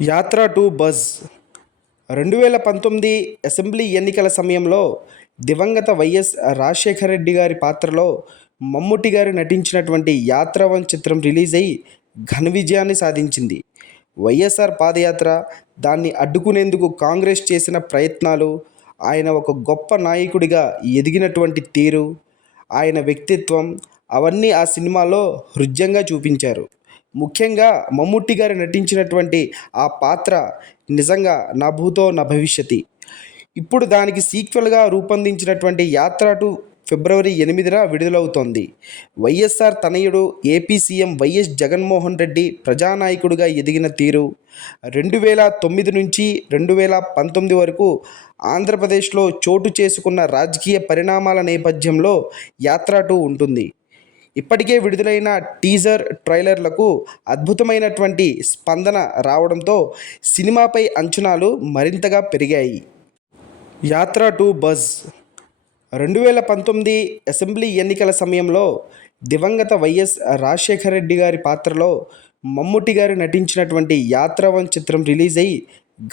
యాత్ర to buzz 2019 assembly ఎన్నికల సమయంలో దివంగత వైఎస్ రాజశేఖర రెడ్డి గారి పాత్రలో మమ్ముట్టి గారు నటించినటువంటి యాత్ర వన్ చిత్రం రిలీజ్ అయ్యి ఘన విజయాన్ని సాధించింది. వైఎస్ఆర్ పాదయాత్ర, దాన్ని అడ్డుకునేందుకు కాంగ్రెస్ చేసిన ప్రయత్నాలు, ఆయన ఒక గొప్ప నాయకుడిగా ఎదిగినటువంటి తీరు, ఆయన వ్యక్తిత్వం అవన్నీ ఆ సినిమాలో హృద్యంగా చూపించారు. ముఖ్యంగా మమ్ముట్టి గారు నటించినటువంటి ఆ పాత్ర నిజంగా నా భూతో నా భవిష్యతి. ఇప్పుడు దానికి సీక్వెల్గా రూపొందించినటువంటి యాత్ర టు ఫిబ్రవరి 8న విడుదలవుతోంది. వైఎస్ఆర్ తనయుడు AP CM YS Jaganmohan Reddy ప్రజానాయకుడిగా ఎదిగిన తీరు, 2009 నుంచి 2019 వరకు ఆంధ్రప్రదేశ్లో చోటు చేసుకున్న రాజకీయ పరిణామాల నేపథ్యంలో యాత్ర టూ ఉంటుంది. ఇప్పటికే విడుదలైన టీజర్ ట్రైలర్లకు అద్భుతమైనటువంటి స్పందన రావడంతో సినిమాపై అంచనాలు మరింతగా పెరిగాయి. యాత్ర టు బజ్ 2019 అసెంబ్లీ ఎన్నికల సమయంలో దివంగత వైఎస్ రాజశేఖర రెడ్డి గారి పాత్రలో మమ్ముట్టి గారు నటించినటువంటి యాత్ర వన్ చిత్రం రిలీజ్ అయ్యి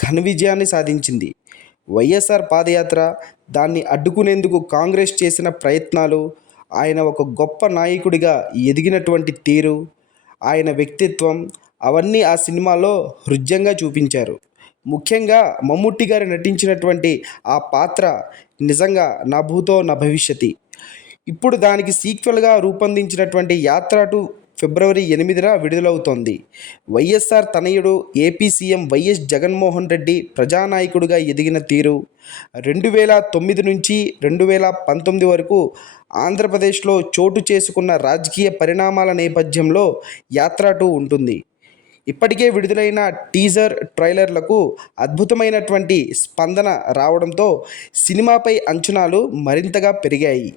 ఘన విజయాన్ని సాధించింది. వైఎస్ఆర్ పాదయాత్ర, దాన్ని అడ్డుకునేందుకు కాంగ్రెస్ చేసిన ప్రయత్నాలు, ఆయన ఒక గొప్ప నాయకుడిగా ఎదిగినటువంటి తీరు, ఆయన వ్యక్తిత్వం అవన్నీ ఆ సినిమాలో హృద్యంగా చూపించారు. ముఖ్యంగా మమ్ముట్టి గారు నటించినటువంటి ఆ పాత్ర నిజంగా నా భూతో నా భవిష్యతి. ఇప్పుడు దానికి సీక్వెల్గా రూపొందించినటువంటి యాత్ర టు ఫిబ్రవరి 8న విడుదలవుతోంది. వైఎస్ఆర్ తనయుడు AP CM YS Jaganmohan Reddy ప్రజానాయకుడిగా ఎదిగిన తీరు, 2009 నుంచి 2019 వరకు ఆంధ్రప్రదేశ్లో చోటు చేసుకున్న రాజకీయ పరిణామాల నేపథ్యంలో యాత్ర టూ ఉంటుంది. ఇప్పటికే విడుదలైన టీజర్ ట్రైలర్లకు అద్భుతమైనటువంటి స్పందన రావడంతో సినిమాపై అంచనాలు మరింతగా పెరిగాయి.